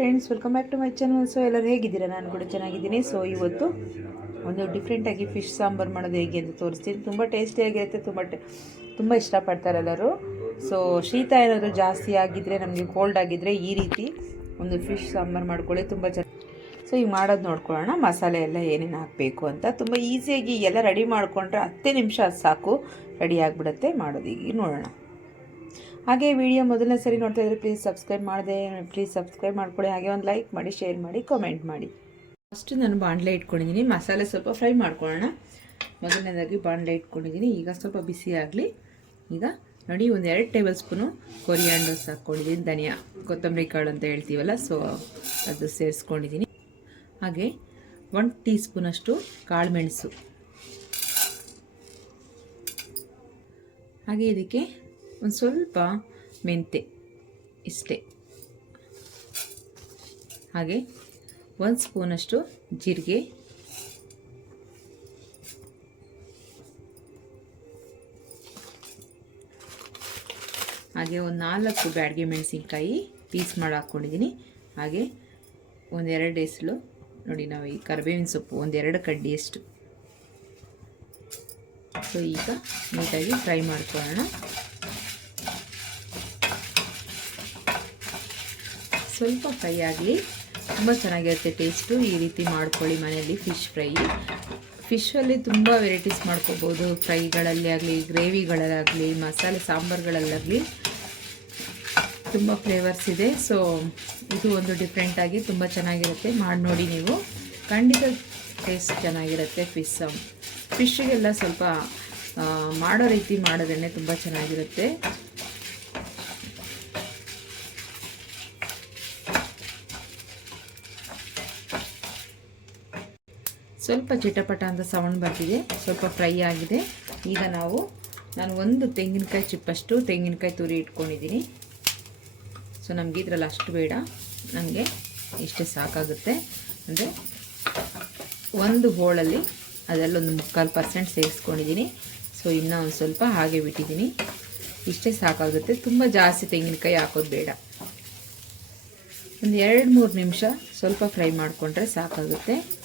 Friends welcome back to my channel so ಎಲ್ಲರೂ ಹೇಗಿದ್ದೀರಾ? ನಾನು ಕೂಡ ಚೆನ್ನಾಗಿದ್ದೀನಿ. ಸೊ ಇವತ್ತು ಒಂದು ಡಿಫ್ರೆಂಟಾಗಿ ಫಿಶ್ ಸಾಂಬಾರು ಮಾಡೋದು ಹೇಗೆ ಅಂತ ತೋರಿಸ್ತೀನಿ. ತುಂಬ ಟೇಸ್ಟಿಯಾಗಿರುತ್ತೆ ತುಂಬ ಟೇ, ತುಂಬ ಇಷ್ಟಪಡ್ತಾರೆ ಎಲ್ಲರೂ. ಸೊ ಶೀತ ಏನಾದರೂ ಜಾಸ್ತಿ ಆಗಿದ್ದರೆ ನಮಗೆ ಕೋಲ್ಡ್ ಆಗಿದ್ದರೆ ಈ ರೀತಿ ಒಂದು ಫಿಶ್ ಸಾಂಬಾರು ಮಾಡ್ಕೊಳ್ಳಿ, ತುಂಬ ಚೆನ್ನಾಗಿ ಸೊ ಈಗ ಮಾಡೋದು ನೋಡ್ಕೊಳ್ಳೋಣ. ಮಸಾಲೆ ಎಲ್ಲ ಏನೇನು ಹಾಕಬೇಕು ಅಂತ. ತುಂಬ ಈಸಿಯಾಗಿ ಎಲ್ಲ ರೆಡಿ ಮಾಡಿಕೊಂಡ್ರೆ ಹತ್ತೇ ನಿಮಿಷ ಸಾಕು. ರೆಡಿ ಆಗಿಬಿಡುತ್ತೆ ಮಾಡೋದು. ಈಗ ನೋಡೋಣ. ಹಾಗೆ ವಿಡಿಯೋ ಮೊದಲನೇ ಸರಿ ನೋಡ್ತಾ ಇದ್ರೆ ಪ್ಲೀಸ್ ಸಬ್ಸ್ಕ್ರೈಬ್ ಮಾಡಿದೆ ಪ್ಲೀಸ್ ಸಬ್ಸ್ಕ್ರೈಬ್ ಮಾಡ್ಕೊಳ್ಳಿ ಹಾಗೆ ಒಂದು ಲೈಕ್ ಮಾಡಿ ಶೇರ್ ಮಾಡಿ ಕಾಮೆಂಟ್ ಮಾಡಿ. ಫಸ್ಟ್ ನಾನು ಬಾಣಲೆ ಇಟ್ಕೊಂಡಿದ್ದೀನಿ. ಮಸಾಲೆ ಸ್ವಲ್ಪ ಫ್ರೈ ಮಾಡ್ಕೊಳ್ಳೋಣ. ಮೊದಲನೇದಾಗಿ ಬಾಣಲೆ ಇಟ್ಕೊಂಡಿದ್ದೀನಿ. ಈಗ ಸ್ವಲ್ಪ ಬಿಸಿ ಆಗಲಿ. ಈಗ ನೋಡಿ ಒಂದು ಎರಡು ಟೇಬಲ್ ಸ್ಪೂನು ಕೊರಿಯಾಂಡೋಸ್ ಹಾಕ್ಕೊಂಡಿದ್ದೀನಿ. ಧನಿಯಾ, ಕೊತ್ತಂಬರಿ ಕಾಳು ಅಂತ ಹೇಳ್ತೀವಲ್ಲ ಸೊ ಅದು ಸೇರಿಸ್ಕೊಂಡಿದ್ದೀನಿ. ಹಾಗೆ ಒನ್ ಟೀ ಸ್ಪೂನಷ್ಟು ಕಾಳು ಮೆಣಸು ಹಾಗೆ ಇದಕ್ಕೆ ಒಂದು ಸ್ವಲ್ಪ ಮೆಂತೆ ಇಷ್ಟೇ。ಹಾಗೆ ಒಂದು ಸ್ಪೂನಷ್ಟು ಜೀರಿಗೆ。ಹಾಗೆ ಒಂದು ನಾಲ್ಕು ಬ್ಯಾಡಿಗೆ ಮೆಣಸಿನ್ಕಾಯಿ ಪೀಸ್ ಮಾಡಿ ಹಾಕ್ಕೊಂಡಿದ್ದೀನಿ ಹಾಗೆ ಒಂದೆರಡು ಎಸಲು ನೋಡಿ ನಾವು ಈ ಕರಿಬೇವಿನ ಸೊಪ್ಪು ಒಂದೆರಡು ಕಡ್ಡಿಯಷ್ಟು. ಸೊ ಈಗ ನೀಟಾಗಿ ಫ್ರೈ ಮಾಡ್ಕೊಳ್ಳೋಣ. ಸ್ವಲ್ಪ ಫ್ರೈ ಆಗಲಿ. ತುಂಬ ಚೆನ್ನಾಗಿರುತ್ತೆ ಟೇಸ್ಟು. ಈ ರೀತಿ ಮಾಡ್ಕೊಳ್ಳಿ ಮನೆಯಲ್ಲಿ ಫಿಶ್ ಫ್ರೈ. ಫಿಶಲ್ಲಿ ತುಂಬ ವೆರೈಟೀಸ್ ಮಾಡ್ಕೋಬೋದು. ಫ್ರೈಗಳಲ್ಲಿ ಆಗಲಿ, ಗ್ರೇವಿಗಳಲ್ಲಾಗಲಿ, ಮಸಾಲೆ ಸಾಂಬಾರುಗಳಲ್ಲಾಗಲಿ ತುಂಬ ಫ್ಲೇವರ್ಸ್ ಇದೆ. ಸೊ ಇದು ಒಂದು ಡಿಫ್ರೆಂಟಾಗಿ ತುಂಬ ಚೆನ್ನಾಗಿರುತ್ತೆ. ಮಾಡಿ ನೋಡಿ ನೀವು. ಖಂಡಿತ ಟೇಸ್ಟ್ ಚೆನ್ನಾಗಿರುತ್ತೆ ಫಿಶ್ ಫಿಶ್ಶಿಗೆಲ್ಲ ಸ್ವಲ್ಪ ಮಾಡೋ ರೀತಿ ಮಾಡೋದನ್ನೇ ತುಂಬ ಚೆನ್ನಾಗಿರುತ್ತೆ. ಸ್ವಲ್ಪ ಚಿಟಪಟ ಅಂತ ಸೌಂಡ್ ಬರ್ತಿದೆ ಸ್ವಲ್ಪ ಫ್ರೈ ಆಗಿದೆ. ಈಗ ನಾವು, ನಾನು ಒಂದು ತೆಂಗಿನಕಾಯಿ ಚಿಪ್ಪಷ್ಟು ತೆಂಗಿನಕಾಯಿ ತುರಿ ಇಟ್ಕೊಂಡಿದ್ದೀನಿ. ಸೊ, ನಮಗೆ ಇದರಲ್ಲಿ ಅಷ್ಟು ಬೇಡ. ನನಗೆ ಇಷ್ಟೇ ಸಾಕಾಗುತ್ತೆ. ಅಂದರೆ ಒಂದು ಹೋಳಲ್ಲಿ ಅದರಲ್ಲೊಂದು ಮುಕ್ಕಾಲು ಪರ್ಸೆಂಟ್ ಸೇರಿಸ್ಕೊಂಡಿದ್ದೀನಿ. ಸೊ, ಇನ್ನೂ ಒಂದು ಸ್ವಲ್ಪ ಹಾಗೆ ಬಿಟ್ಟಿದ್ದೀನಿ. ಇಷ್ಟೇ ಸಾಕಾಗುತ್ತೆ. ತುಂಬ ಜಾಸ್ತಿ ತೆಂಗಿನಕಾಯಿ ಹಾಕೋದು ಬೇಡ. ಒಂದು ಎರಡು ಮೂರು ನಿಮಿಷ ಸ್ವಲ್ಪ ಫ್ರೈ ಮಾಡಿಕೊಂಡ್ರೆ ಸಾಕಾಗುತ್ತೆ.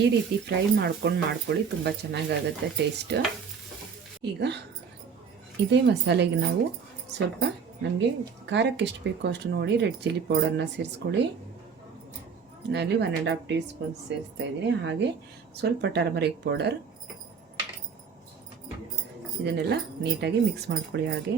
ಈ ರೀತಿ ಫ್ರೈ ಮಾಡ್ಕೊಂಡು ಮಾಡ್ಕೊಳ್ಳಿ, ತುಂಬ ಚೆನ್ನಾಗಾಗುತ್ತೆ ಟೇಸ್ಟ್ ಈಗ ಇದೇ ಮಸಾಲೆಗೆ ನಾವು ಸ್ವಲ್ಪ ನಮಗೆ ಖಾರಕ್ಕೆ ಎಷ್ಟು ಬೇಕೋ ಅಷ್ಟು ನೋಡಿ ರೆಡ್ ಚಿಲ್ಲಿ ಪೌಡರ್ನ ಸೇರಿಸ್ಕೊಳ್ಳಿ. ನಲ್ಲಿ one and half teaspoon ಸೇರಿಸ್ತಾ ಇದ್ದೀನಿ. ಹಾಗೆ ಸ್ವಲ್ಪ ಟರ್ಮರಿಕ್ ಪೌಡರ್ ಇದನ್ನೆಲ್ಲ ನೀಟಾಗಿ ಮಿಕ್ಸ್ ಮಾಡ್ಕೊಳ್ಳಿ ಹಾಗೆ.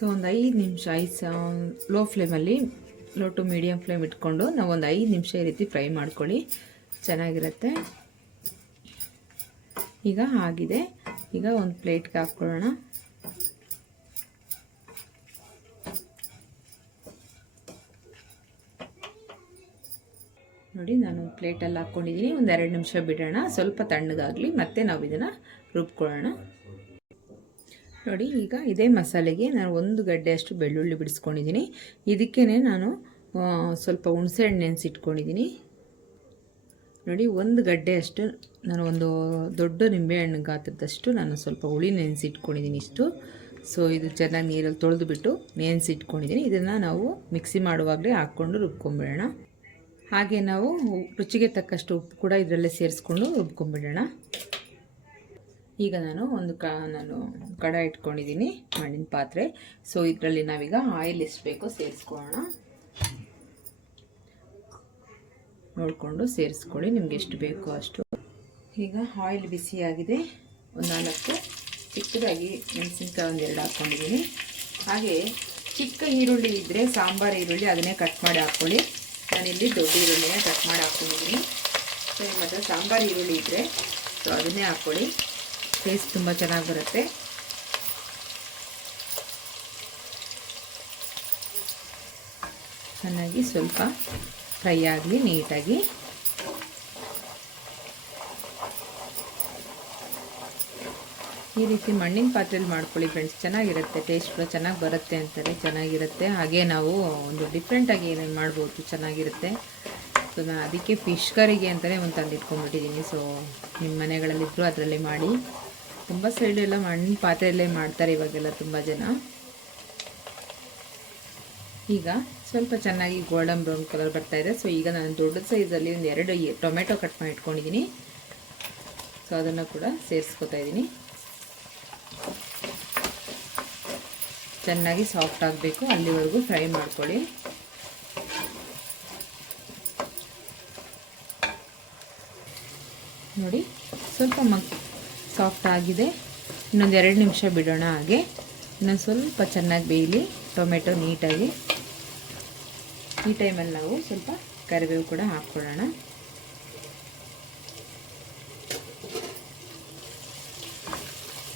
ಸೊ ಒಂದು ಐದು ನಿಮಿಷ, ಐದು ಲೋ ಫ್ಲೇಮಲ್ಲಿ ಲೋ ಟು ಮೀಡಿಯಮ್ ಫ್ಲೇಮ್ ಇಟ್ಕೊಂಡು ನಾವು ಒಂದು ಐದು ನಿಮಿಷ ಈ ರೀತಿ ಫ್ರೈ ಮಾಡ್ಕೊಳ್ಳಿ. ಚೆನ್ನಾಗಿರುತ್ತೆ. ಈಗ ಆಗಿದೆ. ಈಗ ಒಂದು ಪ್ಲೇಟ್ಗೆ ಹಾಕ್ಕೊಳ್ಳೋಣ. ನೋಡಿ, ನಾನು ಪ್ಲೇಟಲ್ಲಿ ಹಾಕ್ಕೊಂಡಿದ್ದೀನಿ ಒಂದು ಎರಡು ನಿಮಿಷ ಬಿಡೋಣ. ಸ್ವಲ್ಪ ತಣ್ಣಗಾಗಲಿ, ಮತ್ತೆ ನಾವು ಇದನ್ನು ರುಬ್ಕೊಳ್ಳೋಣ. ನೋಡಿ, ಈಗ ಇದೇ ಮಸಾಲೆಗೆ ನಾನು ಒಂದು ಗಡ್ಡೆಯಷ್ಟು ಬೆಳ್ಳುಳ್ಳಿ ಬಿಡಿಸ್ಕೊಂಡಿದ್ದೀನಿ. ಇದಕ್ಕೇ ನಾನು ಸ್ವಲ್ಪ ಹುಣಸೆ ಹಣ್ಣು ನೆನೆಸಿಟ್ಕೊಂಡಿದ್ದೀನಿ ನೋಡಿ, ಒಂದು ಗಡ್ಡೆಯಷ್ಟು ನಾನು ಒಂದು ದೊಡ್ಡ ನಿಂಬೆಹಣ್ಣು ಗಾತ್ರದಷ್ಟು ನಾನು ಸ್ವಲ್ಪ ಹುಳಿ ನೆನೆಸಿಟ್ಕೊಂಡಿದ್ದೀನಿ ಇಷ್ಟು. ಸೊ ಇದು ಚೆನ್ನಾಗಿ ನೀರಲ್ಲಿ ತೊಳೆದು ಬಿಟ್ಟು ನೆನೆಸಿಟ್ಕೊಂಡಿದ್ದೀನಿ ಇದನ್ನು ನಾವು ಮಿಕ್ಸಿ ಮಾಡುವಾಗಲೇ ಹಾಕ್ಕೊಂಡು ರುಬ್ಕೊಂಬಿಡೋಣ. ಹಾಗೆ ನಾವು ರುಚಿಗೆ ತಕ್ಕಷ್ಟು ಉಪ್ಪು ಕೂಡ ಇದರಲ್ಲೇ ಸೇರಿಸ್ಕೊಂಡು ರುಬ್ಕೊಂಬಿಡೋಣ. ಈಗ ನಾನು ಒಂದು ಕ, ನಾನು ಕಡ ಇಟ್ಕೊಂಡಿದ್ದೀನಿ, ಮಣ್ಣಿನ ಪಾತ್ರೆ. ಸೊ ಇದರಲ್ಲಿ ನಾವೀಗ ಆಯಿಲ್ ಎಷ್ಟು ಬೇಕೋ ಸೇರಿಸ್ಕೊಳ್ಳೋಣ. ನೋಡಿಕೊಂಡು ಸೇರಿಸ್ಕೊಳ್ಳಿ, ನಿಮ್ಗೆ ಎಷ್ಟು ಬೇಕೋ ಅಷ್ಟು. ಈಗ ಆಯಿಲ್ ಬಿಸಿಯಾಗಿದೆ ಒಂದು ನಾಲ್ಕು. ಚಿಕ್ಕದಾಗಿ ಮೆಣಸಿನ್ಕಾಯಿ ಒಂದು ಎರಡು ಹಾಕ್ಕೊಂಡಿದ್ದೀನಿ ಹಾಗೆ ಚಿಕ್ಕ ಈರುಳ್ಳಿ ಇದ್ದರೆ ಸಾಂಬಾರು ಈರುಳ್ಳಿ ಅದನ್ನೇ ಕಟ್ ಮಾಡಿ ಹಾಕ್ಕೊಳ್ಳಿ ನಾನಿಲ್ಲಿ ದೊಡ್ಡ ಈರುಳ್ಳಿನೇ ಕಟ್ ಮಾಡಿ ಹಾಕ್ಕೊಂಡಿದ್ದೀನಿ ಸೊ ನಿಮ್ಮ ಹತ್ರ ಸಾಂಬಾರು ಈರುಳ್ಳಿ ಇದ್ದರೆ ಸೊ ಅದನ್ನೇ ಹಾಕ್ಕೊಳ್ಳಿ ಟೇಸ್ಟ್ ತುಂಬ ಚೆನ್ನಾಗಿ ಬರುತ್ತೆ. ಚೆನ್ನಾಗಿ ಸ್ವಲ್ಪ ಫ್ರೈ ಆಗಲಿ, ನೀಟಾಗಿ. ಈ ರೀತಿ ಮಣ್ಣಿನ ಪಾತ್ರೆಯಲ್ಲಿ ಮಾಡ್ಕೊಳ್ಳಿ ಫ್ರೆಂಡ್ಸ್ ಚೆನ್ನಾಗಿರುತ್ತೆ ಟೇಸ್ಟ್ ಕೂಡ ಚೆನ್ನಾಗಿ ಬರುತ್ತೆ ಅಂತಾರೆ, ಚೆನ್ನಾಗಿರುತ್ತೆ. ಹಾಗೆ ನಾವು ಒಂದು ಡಿಫ್ರೆಂಟಾಗಿ ಏನೇನು ಮಾಡ್ಬೋದು, ಚೆನ್ನಾಗಿರುತ್ತೆ. ಸೊ ನಾನು ಅದಕ್ಕೆ ಫಿಶ್ ಕರಿಗೆ ಅಂತಲೇ ಒಂದು ತಂದಿಟ್ಕೊಂಡ್ಬಿಟ್ಟಿದ್ದೀನಿ. ಸೊ ನಿಮ್ಮ ಮನೆಗಳಲ್ಲಿದ್ದರೂ ಅದರಲ್ಲಿ ಮಾಡಿ. ತುಂಬ ಸೈಡ್ ಎಲ್ಲ ಮಣ್ಣಿನ ಪಾತ್ರೆಯಲ್ಲೇ ಮಾಡ್ತಾರೆ ಇವಾಗೆಲ್ಲ ತುಂಬ ಜನ. ಈಗ ಸ್ವಲ್ಪ ಚೆನ್ನಾಗಿ ಗೋಲ್ಡನ್ ಬ್ರೌನ್ ಕಲರ್ ಬರ್ತಾ ಇದೆ. ಸೊ ಈಗ ನಾನು ದೊಡ್ಡ ಸೈಜಲ್ಲಿ ಒಂದು ಎರಡು ಟೊಮೆಟೊ ಕಟ್ ಮಾಡಿ ಇಟ್ಕೊಂಡಿದ್ದೀನಿ ಸೊ ಅದನ್ನು ಕೂಡ ಸೇರಿಸ್ಕೊತಾ ಇದ್ದೀನಿ ಚೆನ್ನಾಗಿ ಸಾಫ್ಟ್ ಆಗಬೇಕು. ಅಲ್ಲಿವರೆಗೂ ಫ್ರೈ ಮಾಡ್ಕೊಳ್ಳಿ. ನೋಡಿ, ಸ್ವಲ್ಪ ಮಗ್ ಸಾಫ್ಟ್ ಆಗಿದೆ. ಇನ್ನೊಂದು ಎರಡು ನಿಮಿಷ ಬಿಡೋಣ ಹಾಗೆ. ಇನ್ನೊಂದು ಸ್ವಲ್ಪ ಚೆನ್ನಾಗಿ ಬೇಯಲಿ, ಟೊಮೆಟೊ ನೀಟಾಗಿ. ಈ ಟೈಮಲ್ಲಿ ನಾವು ಸ್ವಲ್ಪ ಕರಿಬೇವು ಕೂಡ ಹಾಕ್ಕೊಳ್ಳೋಣ.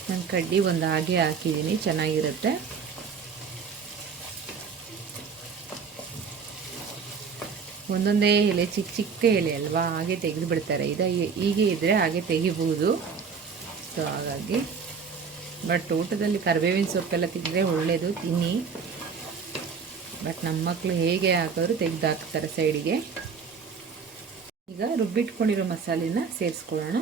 ನಾನು ಕಡ್ಡಿ ಒಂದು ಹಾಗೆ ಹಾಕಿದ್ದೀನಿ ಚೆನ್ನಾಗಿರುತ್ತೆ. ಒಂದೊಂದೇ ಎಲೆ ಚಿಕ್ಕ ಚಿಕ್ಕ ಎಲೆ ಅಲ್ವಾ? ಹಾಗೆ ತೆಗೆದು ಬಿಡ್ತಾರೆ ಇದು ಹೀಗೆ ಇದ್ದರೆ ಹಾಗೆ ತೆಗಿಬೋದು. ಸೊ ಹಾಗಾಗಿ. ಬಟ್ ಊಟದಲ್ಲಿ ಕರಿಬೇವಿನ ಸೊಪ್ಪೆಲ್ಲ ತಿಂದರೆ ಒಳ್ಳೆಯದು ತಿನ್ನಿ. ಬಟ್ ನಮ್ಮ ಮಕ್ಕಳು ಹೇಗೆ ಹಾಕೋರು ತೆಗೆದು ಹಾಕ್ತಾರೆ ಸೈಡಿಗೆ. ಈಗ ರುಬ್ಬಿಟ್ಕೊಂಡಿರೋ ಮಸಾಲೆನ ಸೇರಿಸ್ಕೊಳ್ಳೋಣ.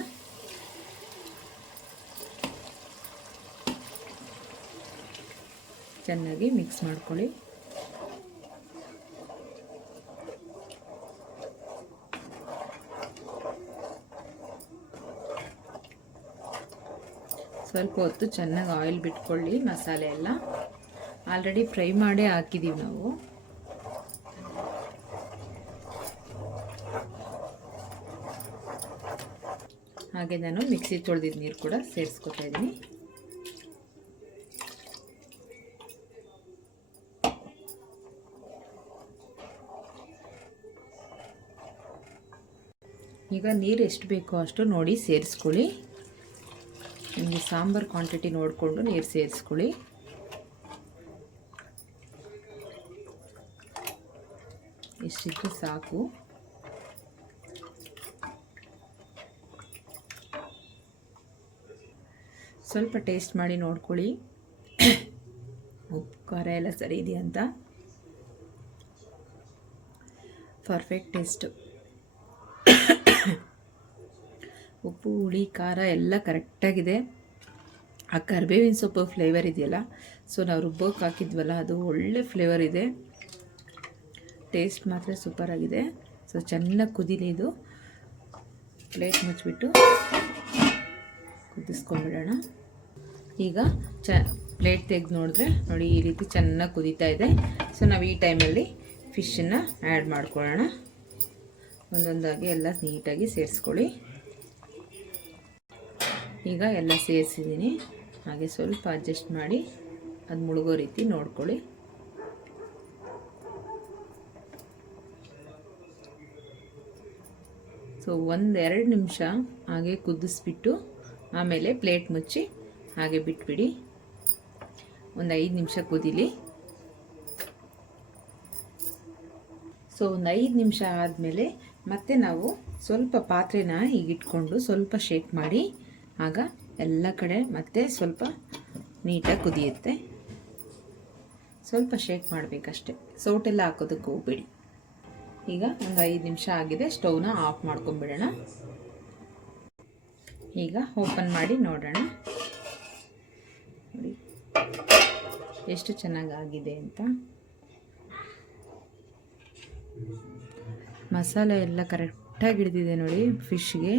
ಚೆನ್ನಾಗಿ ಮಿಕ್ಸ್ ಮಾಡ್ಕೊಳ್ಳಿ. ಸ್ವಲ್ಪ ಹೊತ್ತು ಚೆನ್ನಾಗಿ ಆಯಿಲ್ ಬಿಟ್ಕೊಳ್ಳಿ, ಮಸಾಲೆ ಎಲ್ಲ. ಆಲ್ರೆಡಿ ಫ್ರೈ ಮಾಡೇ ಹಾಕಿದ್ದೀವಿ ನಾವು. ಹಾಗೆ ನಾನು ಮಿಕ್ಸಿ ತೊಳೆದಿದ್ದ ನೀರು ಕೂಡ ಸೇರಿಸ್ಕೊತಾ ಇದ್ದೀನಿ ಈಗ ನೀರು ಎಷ್ಟು ಬೇಕೋ ಅಷ್ಟು ನೋಡಿ ಸೇರಿಸ್ಕೊಳ್ಳಿ. ನಿಮಗೆ ಸಾಂಬಾರು ಕ್ವಾಂಟಿಟಿ ನೋಡಿಕೊಂಡು ನೀರು ಸೇರಿಸ್ಕೊಳ್ಳಿ. ಇಷ್ಟಿದ್ರೆ ಸಾಕು. ಸ್ವಲ್ಪ ಟೇಸ್ಟ್ ಮಾಡಿ ನೋಡ್ಕೊಳ್ಳಿ. ಉಪ್ಪು, ಖಾರ ಎಲ್ಲ ಸರಿ ಇದೆಯಾ ಅಂತ? ಪರ್ಫೆಕ್ಟ್ ಟೇಸ್ಟು ಉಪ್ಪು ಹುಳಿ, ಖಾರ ಎಲ್ಲ ಕರೆಕ್ಟಾಗಿದೆ ಆ ಕರಿಬೇವಿನ ಸೊಪ್ಪು ಫ್ಲೇವರ್ ಇದೆಯಲ್ಲ ಸೊ ನಾವು ರುಬ್ಬೋಕೆ ಹಾಕಿದ್ವಲ್ಲ, ಅದು ಒಳ್ಳೆ ಫ್ಲೇವರ್ ಇದೆ. ಟೇಸ್ಟ್ ಮಾತ್ರ ಸೂಪರಾಗಿದೆ ಸೊ ಚೆನ್ನಾಗಿ ಕುದೀಲಿ ಇದು. ಪ್ಲೇಟ್ ಮುಚ್ಚಿಬಿಟ್ಟು ಕುದಿಸ್ಕೊಂಡ್ಬಿಡೋಣ ಈಗ ಚ ಪ್ಲೇಟ್ ತೆಗೆದು ನೋಡಿದ್ರೆ ನೋಡಿ ಈ ರೀತಿ ಚೆನ್ನಾಗಿ ಕುದೀತಾ ಇದೆ. ಸೊ ನಾವು ಈ ಟೈಮಲ್ಲಿ ಫಿಶನ್ನು ಆ್ಯಡ್ ಮಾಡ್ಕೊಳ್ಳೋಣ. ಒಂದೊಂದಾಗಿ ಎಲ್ಲ ನೀಟಾಗಿ ಸೇರಿಸ್ಕೊಳ್ಳಿ. ಈಗ ಎಲ್ಲ ಸೇರಿಸಿದ್ದೀನಿ. ಹಾಗೆ ಸ್ವಲ್ಪ ಅಡ್ಜಸ್ಟ್ ಮಾಡಿ ಅದು ಮುಳುಗೋ ರೀತಿ ನೋಡ್ಕೊಳ್ಳಿ. ಸೊ ಒಂದೆರಡು ನಿಮಿಷ ಹಾಗೆ ಕುದಿಸ್ಬಿಟ್ಟು ಆಮೇಲೆ ಪ್ಲೇಟ್ ಮುಚ್ಚಿ ಹಾಗೆ ಬಿಟ್ಬಿಡಿ. ಒಂದು ಐದು ನಿಮಿಷ ಕುದೀಲಿ. ಸೊ ಒಂದು ಐದು ನಿಮಿಷ ಆದಮೇಲೆ ಮತ್ತೆ ನಾವು ಸ್ವಲ್ಪ ಪಾತ್ರೆನ ಹೀಗಿಟ್ಕೊಂಡು ಸ್ವಲ್ಪ ಶೇಕ್ ಮಾಡಿ ಆಗ ಎಲ್ಲ ಕಡೆ ಮತ್ತೆ ಸ್ವಲ್ಪ ನೀಟಾಗಿ ಕುದಿಯುತ್ತೆ. ಸ್ವಲ್ಪ ಶೇಕ್ ಮಾಡಬೇಕಷ್ಟೆ. ಸೌಟೆಲ್ಲ ಹಾಕೋದಕ್ಕೆ ಹೋಗ್ಬೇಡಿ. ಈಗ ಒಂದು ಐದು ನಿಮಿಷ ಆಗಿದೆ, ಸ್ಟೌವ್ನ ಆಫ್ ಮಾಡ್ಕೊಂಬಿಡೋಣ ಈಗ ಓಪನ್ ಮಾಡಿ ನೋಡೋಣ. ನೋಡಿ, ಎಷ್ಟು ಚೆನ್ನಾಗಿ ಆಗಿದೆ ಅಂತ. ಮಸಾಲೆ ಎಲ್ಲ ಕರೆಕ್ಟಾಗಿ ಹಿಡಿದಿದೆ ನೋಡಿ ಫಿಶ್ಗೆ.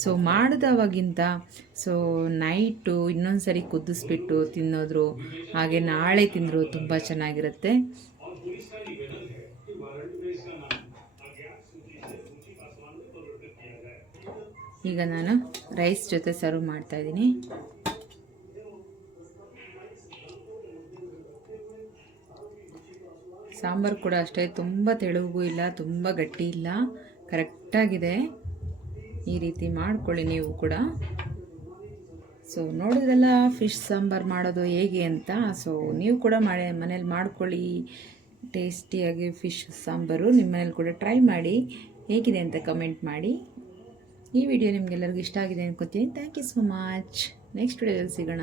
ಸೊ ಮಾಡಿದವಾಗಿಂತ ಸೊ ನೈಟು ಇನ್ನೊಂದು ಸರಿ ಕುದಿಸ್ಬಿಟ್ಟು ತಿನ್ನೋದ್ರು, ಹಾಗೆ ನಾಳೆ ತಿಂದರು ತುಂಬ ಚೆನ್ನಾಗಿರುತ್ತೆ. ಈಗ ನಾನು ರೈಸ್ ಜೊತೆ ಸರ್ವ್ ಮಾಡ್ತಾ ಇದ್ದೀನಿ. ಸಾಂಬಾರು ಕೂಡ ಅಷ್ಟೇ, ತುಂಬ ತೆಳುಗೂ ಇಲ್ಲ, ತುಂಬ ಗಟ್ಟಿ ಇಲ್ಲ ಕರೆಕ್ಟಾಗಿದೆ ಈ ರೀತಿ ಮಾಡ್ಕೊಳ್ಳಿ ನೀವು ಕೂಡ. ಸೊ ನೋಡಿದ್ರಲ್ಲ ಫಿಶ್ ಸಾಂಬಾರು ಮಾಡೋದು ಹೇಗೆ ಅಂತ? ಸೊ ನೀವು ಕೂಡ ಮಾಡಿ, ಮನೇಲಿ ಮಾಡ್ಕೊಳ್ಳಿ. ಟೇಸ್ಟಿಯಾಗಿ ಫಿಶ್ ಸಾಂಬಾರು ನಿಮ್ಮ ಮನೇಲಿ ಕೂಡ ಟ್ರೈ ಮಾಡಿ. ಹೇಗಿದೆ ಅಂತ ಕಮೆಂಟ್ ಮಾಡಿ. ಈ ವಿಡಿಯೋ ನಿಮಗೆಲ್ಲರಿಗೂ ಇಷ್ಟ ಆಗಿದೆ ಅನ್ಕೋತೀನಿ. Thank you so much next ವಿಡಿಯೋದಲ್ಲಿ ಸಿಗೋಣ.